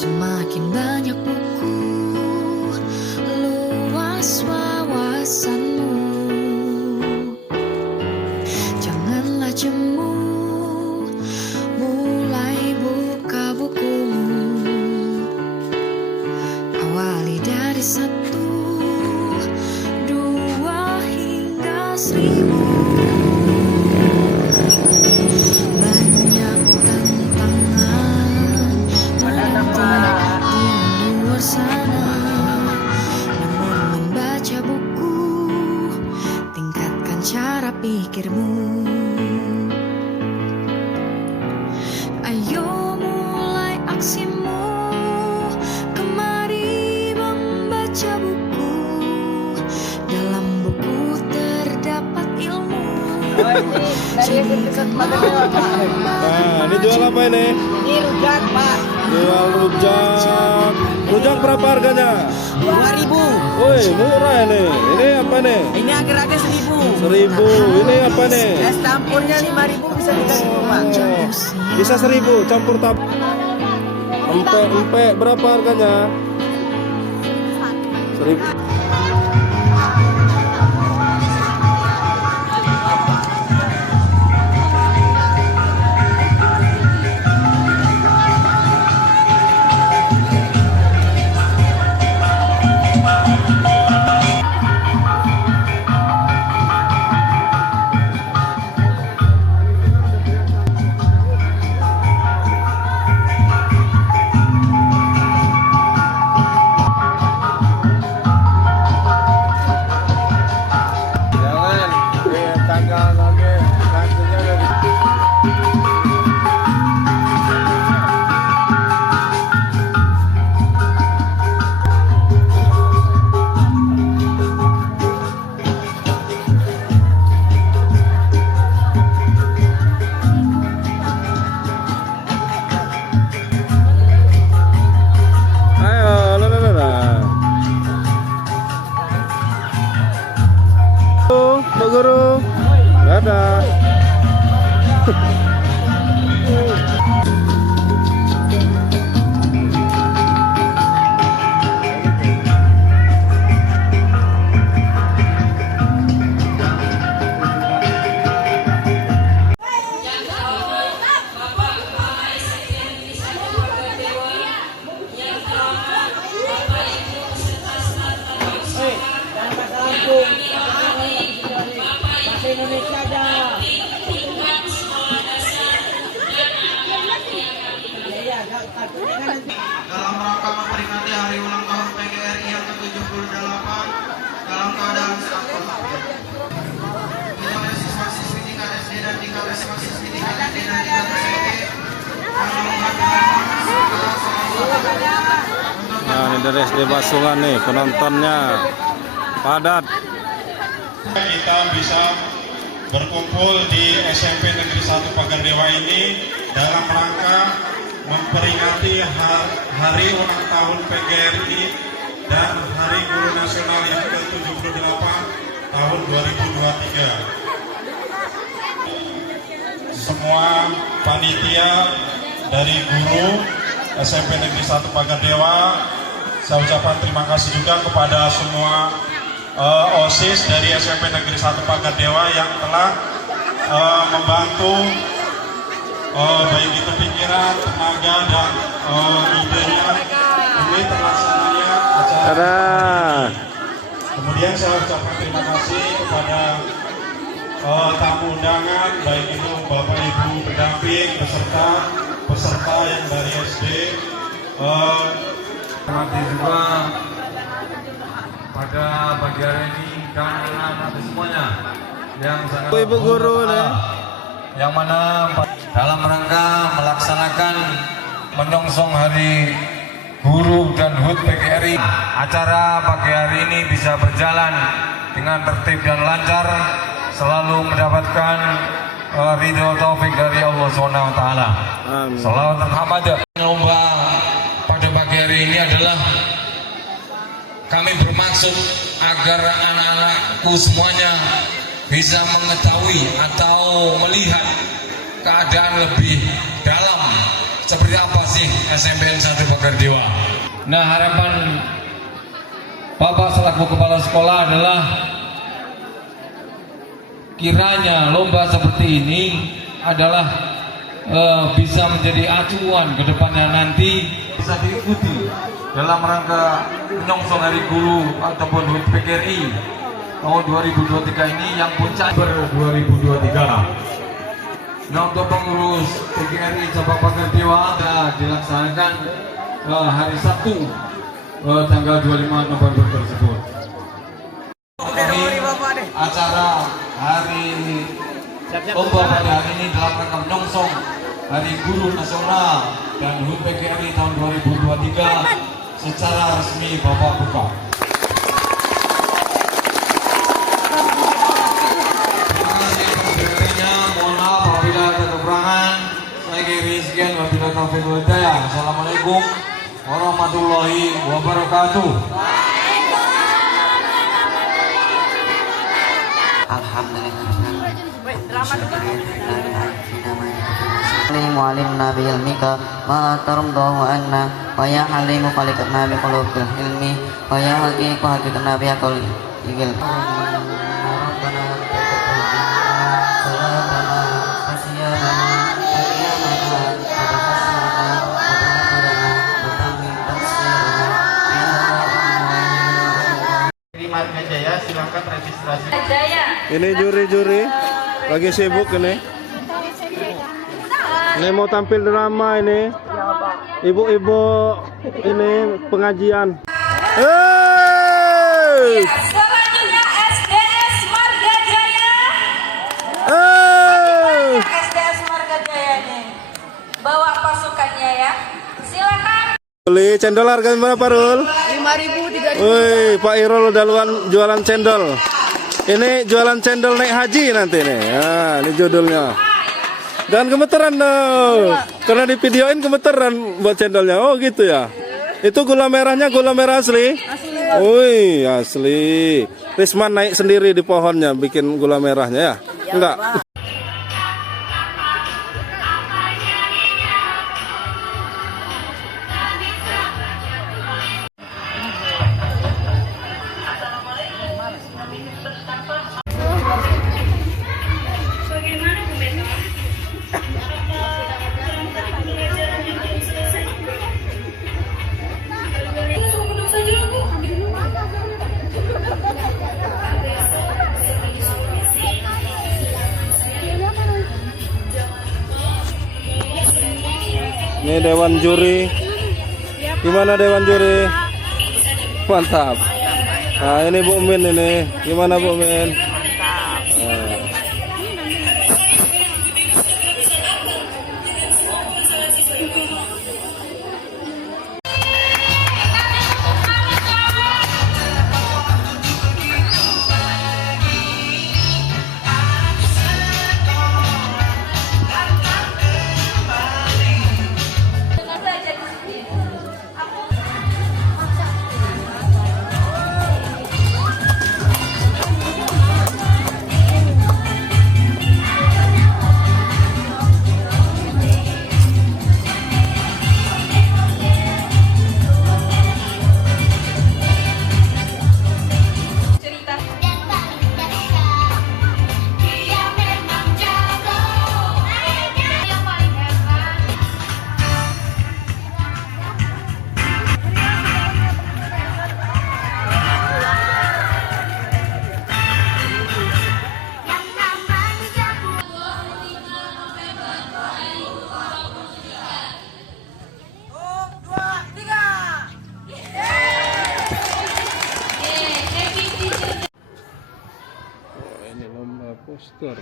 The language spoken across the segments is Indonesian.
Semakin banyak buku, luas wawasanmu. Janganlah jemu, mulai buka bukumu. Awali dari 1, 2 hingga 1000. Banyak tantangan menanti di luar sana. Namun membaca buku, tingkatkan cara pikirmu. Ayo mulai aksimu, kemari membaca buku. Dalam buku terdapat ilmu. Nah, ini jual apa ini? Ini rujak, Pak. Jual rujak. Rujak berapa harganya? 2.000. Woi, murah ini. Ini apa nih? Ini agar-agar 1.000. 1.000. Ini apa nih? Es campurnya 5.000 bisa 3.000, Pak. Oh, bisa 1.000 campur empek berapa harganya? 1.000. Pak Guru, dadah. Indonesia aja. Dalam rangka memperingati hari ulang tahun PGRI yang ke-78 dalam keadaan sehat walafiat. Kepada siswa-siswi tingkat SD dan tingkat siswa-siswi tingkat SD dan tingkat SMP Nah, ini dari SD Basungan nih, penontonnya padat. Kita bisa berkumpul di SMP Negeri 1 Pagardewa ini dalam rangka memperingati hari ulang tahun PGRI dan Hari Guru Nasional yang ke-78 tahun 2023. Semua panitia dari guru SMP Negeri 1 Pagardewa, saya ucapkan terima kasih juga kepada semua OSIS dari SMP Negeri 1 Pagardewa yang telah membantu baik itu pikiran, tenaga, dan idenya demi terlaksananya acara. Kemudian saya ucapkan terima kasih kepada tamu undangan, baik itu Bapak Ibu pendamping beserta peserta yang dari SD. Terima kasih juga pada pagi hari ini dan anak-anak semuanya yang sangat Ibu Guru nih, yang mana dalam rangka melaksanakan menyongsong Hari Guru dan HUT PGRI, acara pagi hari ini bisa berjalan dengan tertib dan lancar, selalu mendapatkan ridho taufik dari Allah SWT. Salawat dan hamdalah. Lomba pada pagi hari ini adalah kami bermaksud agar anak-anakku semuanya bisa mengetahui atau melihat keadaan lebih dalam seperti seperti apa sih SMPN 1 Pagar Dewa. Nah, harapan Bapak selaku kepala sekolah adalah kiranya lomba seperti ini adalah bisa menjadi acuan ke depannya, nanti bisa diikuti dalam rangka menyongsong Hari Guru ataupun HUT PGRI tahun 2023 ini yang puncak ber 2023. Nah, untuk pengurus PGRI cabang Pagar Dewa dilaksanakan hari Sabtu tanggal 25 November tersebut. Acara hari lomba pada hari ini dalam rangka menyongsong Hari Guru Nasional dan HUT PGRI tahun 2023 secara resmi Bapak buka. Terima kasih PGRI-nya, mohon maaf apabila ada kekurangan. Saya kiri sekian, wabillahi taufiq wal hidayah. Assalamualaikum warahmatullahi wabarakatuh. Mu'alimna bi'ilmika ma taramdahu anna wa ya halimu falikatna biqulubil ilmi wa ya haqiqu haqiqatna biaqul igil. Rabbana salatana fasiyana fakiyamana fatafasana fatafasana tamin Marga Jaya, silakan registrasi. Ini juri-juri lagi sibuk ini. Ini mau tampil drama ini. Ibu-ibu ini pengajian. Hey! Selanjutnya SDS Marga Jaya. Hey! SDS Marga Jaya nih. Bawa pasukannya ya. Silakan. Beli cendol harga berapa, Rul? 5.000, 3.000. Woi, Pak Irul udah jualan cendol. Ini jualan cendol naik haji nanti nih. Nah, ini judulnya. Jangan gemeteran dong. Karena di videoin gemeteran buat cendolnya. Oh gitu ya. Itu gula merahnya gula merah asli? Asli. Wih, asli. Risman naik sendiri di pohonnya bikin gula merahnya ya? Enggak. Ini dewan juri. Gimana dewan juri? Mantap. Nah, ini Bu Min ini. Gimana Bu Min? Poster.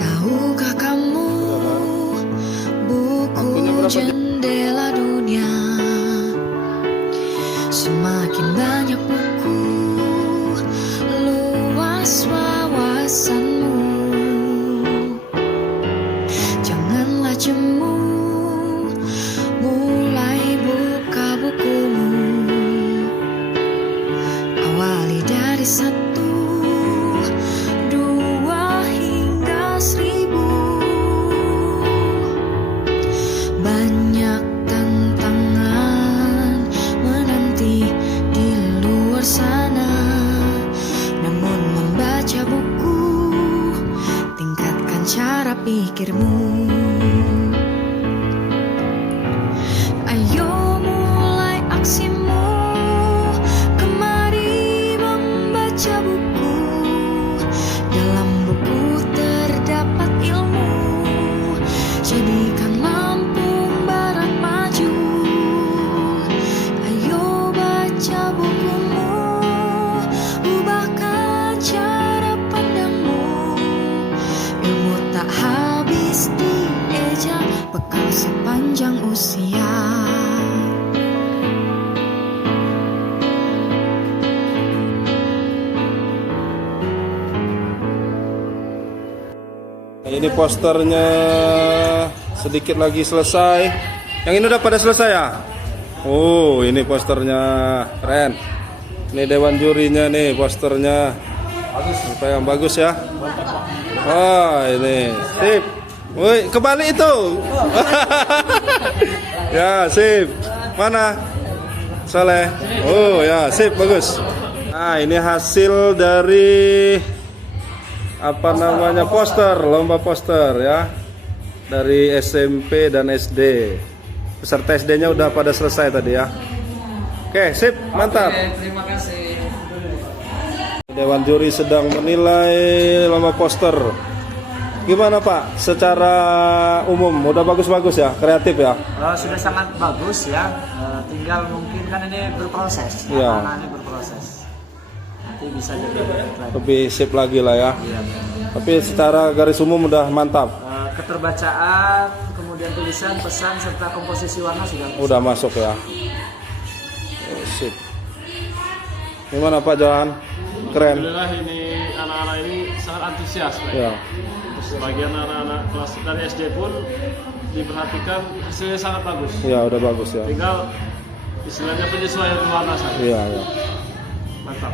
Tahukah kamu buku jendela dunia? Semakin banyak buku, luas wawasanmu. Janganlah jemu, Banyak tantangan menanti di luar sana. Namun membaca buku tingkatkan cara pikirmu. Ayo mulai aksimu, kemari membaca buku. Dalam buku terdapat ilmu, jadikan Lampung Barat maju. Ayo baca bukumu, ubahkan cara pandangmu. Ilmu tak habis dieja, bekal sepanjang usia. Ini posternya sedikit lagi selesai. Yang ini udah pada selesai ya? Oh, ini posternya keren. Ini dewan jurinya nih posternya. Apa yang bagus ya? Wah, ini sip. Woi, kebalik itu. Ya, sip. Mana? Soleh. Oh, ya, sip, bagus. Nah, ini hasil dari apa namanya poster, lomba poster ya, dari SMP dan SD. Peserta SD-nya udah pada selesai tadi ya. Oke, sip, mantap. Terima kasih. Dewan juri sedang menilai lomba poster. Gimana Pak? Secara umum udah bagus-bagus ya, kreatif ya? Sudah sangat bagus ya. Tinggal mungkin kan ini berproses. Ya. Ini berproses. Nanti bisa jadi Lebih sip lagi lah ya. Iya. Tapi secara garis umum udah mantap. Keterbacaan, kemudian tulisan, pesan serta komposisi warna sudah. Udah masuk ya. Sip. Gimana Pak Johan? Keren. Alhamdulillah ini anak-anak ini sangat antusias Pak. Ya. Sebagian anak-anak kelas dari SD pun diperhatikan hasilnya sangat bagus. Ya udah bagus ya. Tinggal istilahnya penyesuaian warna saja. Iya ya. Mantap.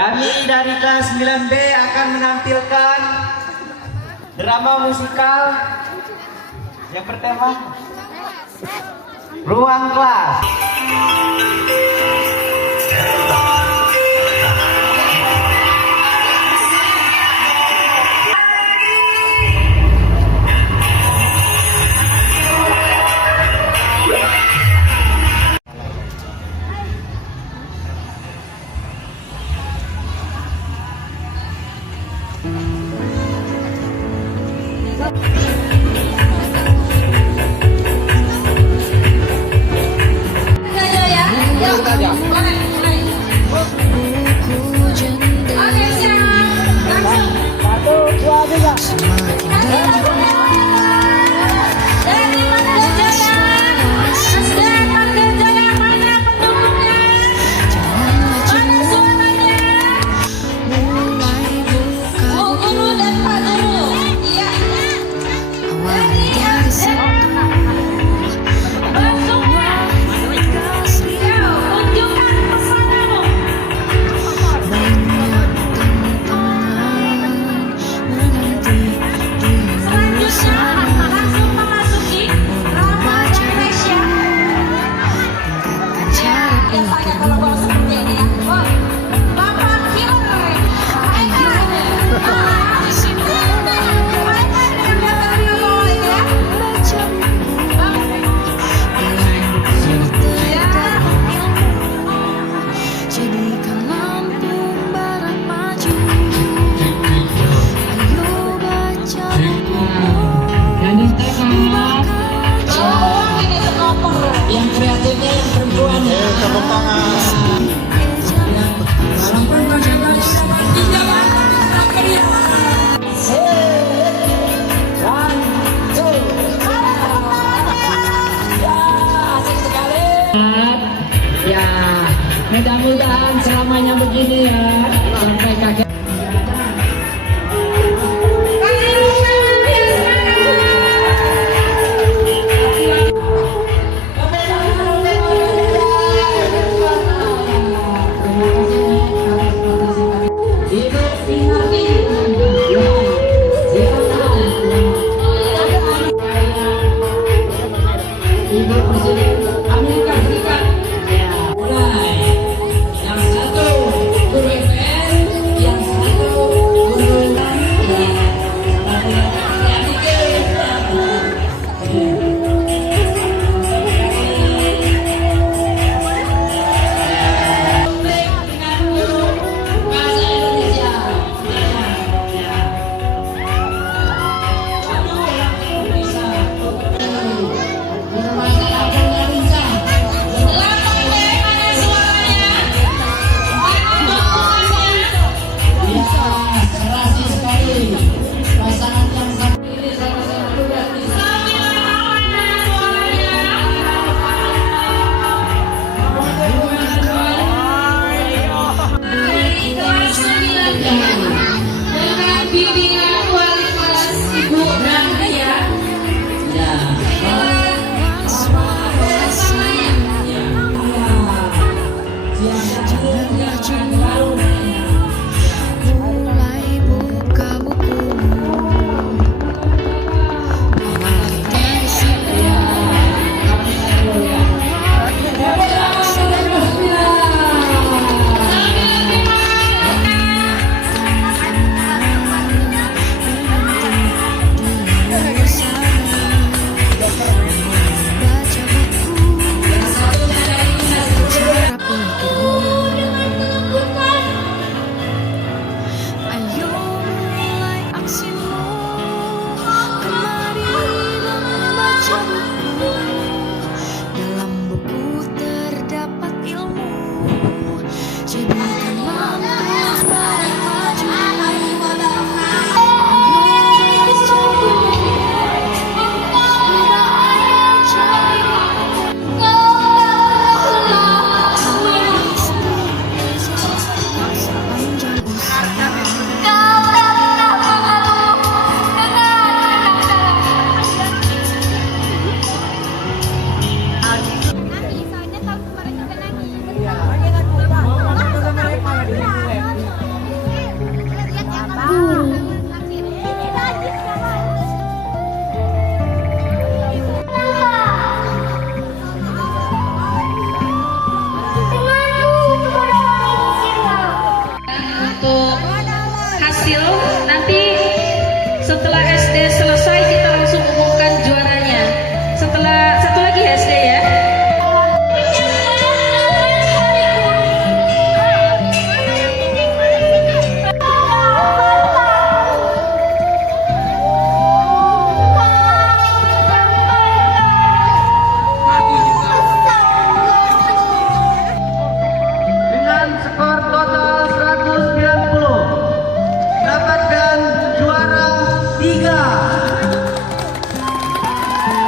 Kami dari kelas 9B akan menampilkan drama musikal yang bertema Ruang Kelas. Buku jendela semakin banyak mulai buka awali dari satu, dua hingga 1000. Banyak tantangan menanti di luar sana. Membaca buku, tingkatkan cara pikirmu. Ayo aksimu, baca buku. Dalam buku terdapat ilmu, jadikan Lampung Barat maju. Ayo baca bukumu, ubahkan cara Yang kreatifnya yang perempuan ya. Tepuk tangan. Ya, mudah-mudahan selamanya begini ya, sampai kakek.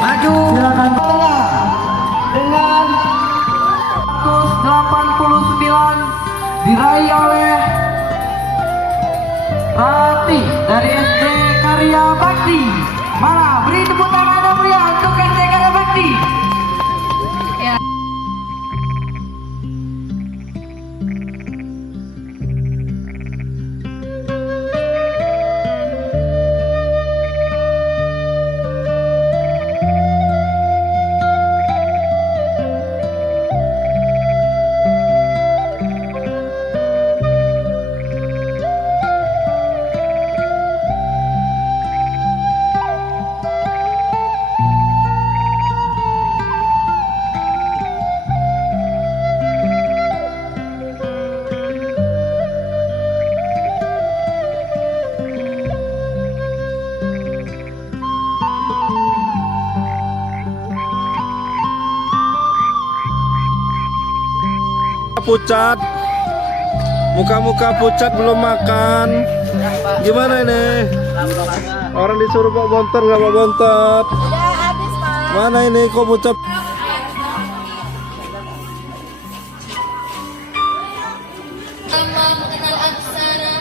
Maju. Silakan dengan 189 diraih oleh Rati dari SD Karya Bakti. Mana beri tepuk tangan yang meriah untuk SD Karya Bakti. Ya. Pucat, muka-muka pucat belum makan. Gimana ini? Orang disuruh bawa bontot nggak bawa bontot. Udah habis, Pak. Mana ini kok pucat? Lama mengenal aksara,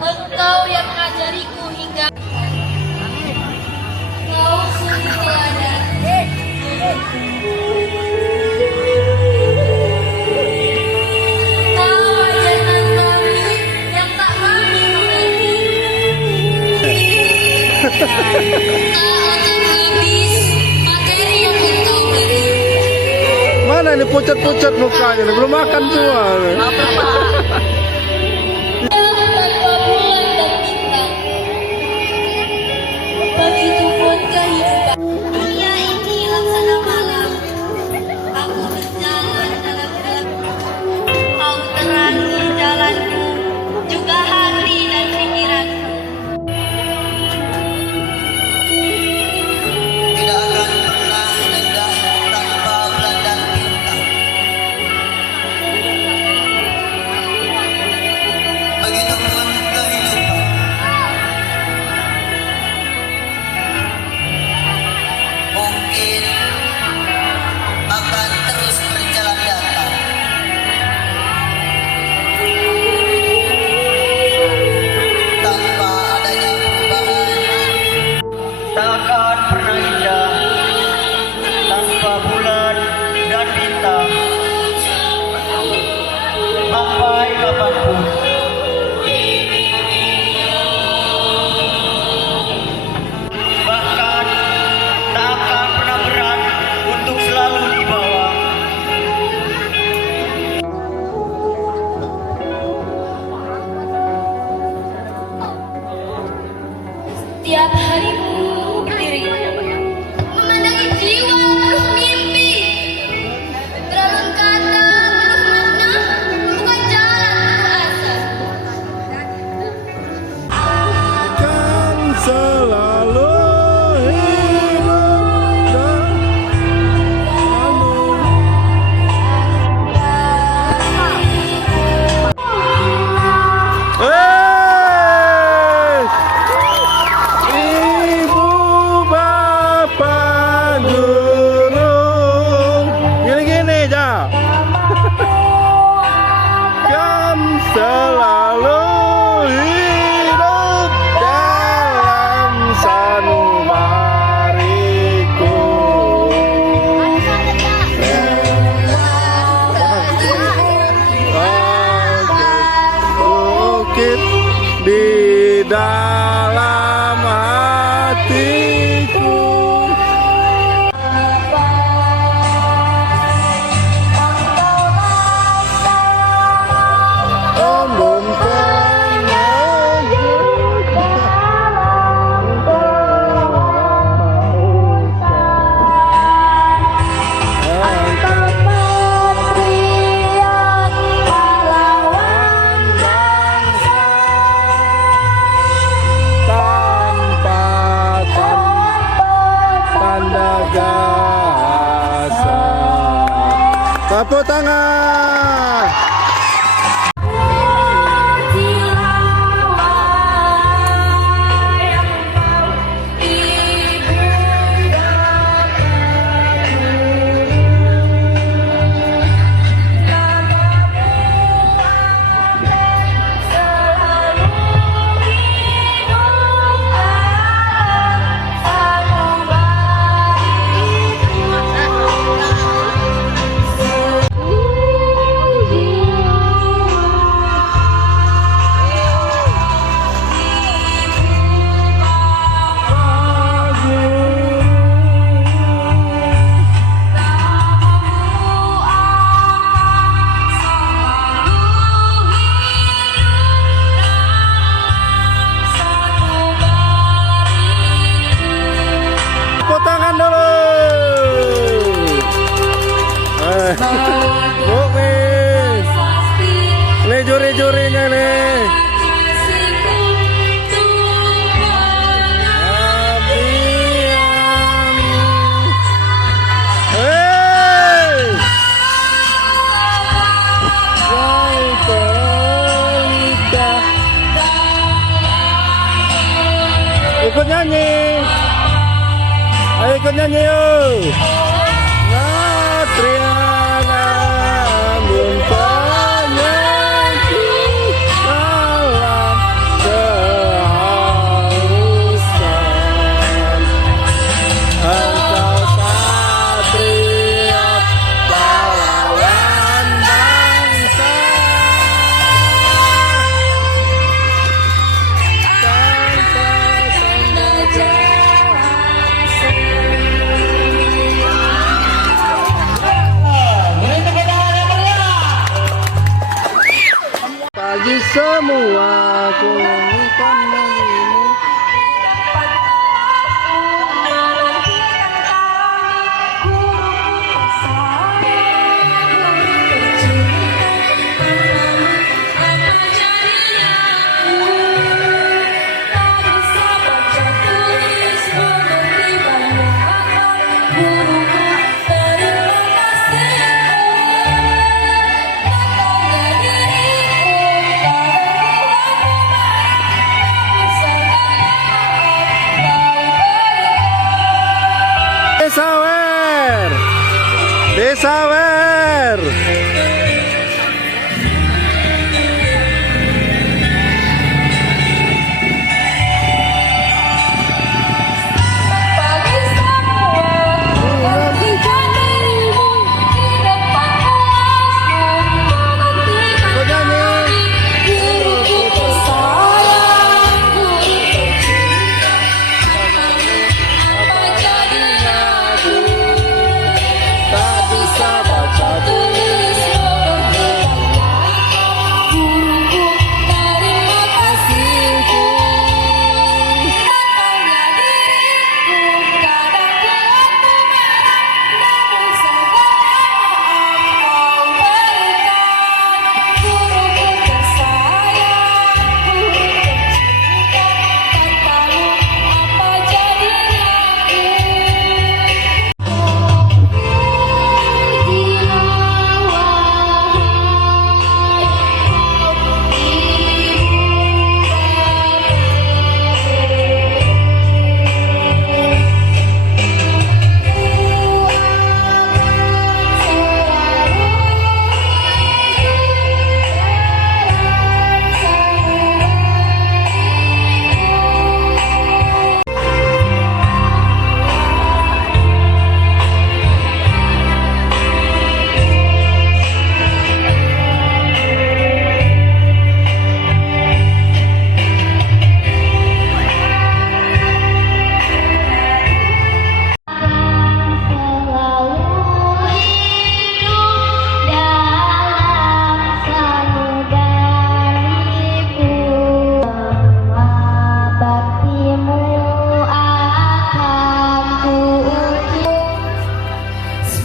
engkau yang mengajariku hingga kau sungguh teladan. Kau ajaran kami yang tak kami mengerti. Tak akan habis materi yang engkau beri. Mana ini pucat-pucat mukanya? Ini belum makan semua. Tanpa bulan dan bintang, begitupun kehidupan. Dunia ini laksana malam, aku berjalan dalam gelap. Kau terangi jalanku, juga hati dan pikiranku. Tidak akan pernah indah tanpa bulan dan bintang. Begitupun kehidupan. Mungkin akan terus berjalan datar. Tanpa adanya perubahan. Takkan pernah indah tanpa bulan dan bintang. Sampai kapanpun. Bahkan tak akan pernah berat untuk selalu di bawah. Tiap hariku berdiri, memandangi jiwa penuh mimpi, teralun kata penuh makna, bukan jalan penuh asa. Akan selalu hidup dan Ibu bapak guru, gini-gini aja. Kan selalu hidup dalam sanubariku. Bukit di dalam hatiku. Ombun penyajud dalam angkat patriot pahlawan bangsa tanpa tanda gasa. Tepuk tangan. Ibunda nyanyi yuk. Triana namun penyakit dalam kehausan. Engkau satria pahlawan bangsa. Tanpa tanda jasa. Pagi semua ku nyanyikan bagimu. Desawer.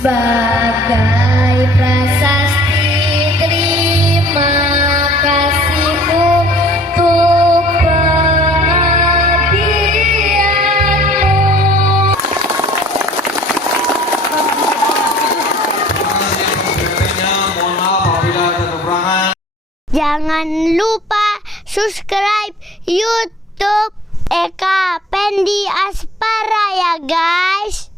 Sebagai prasasti terima kasihku untuk pengabdianmu. Mohon maaf apabila ada kekurangan. Jangan lupa subscribe YouTube Eka Pendi Aspara ya guys.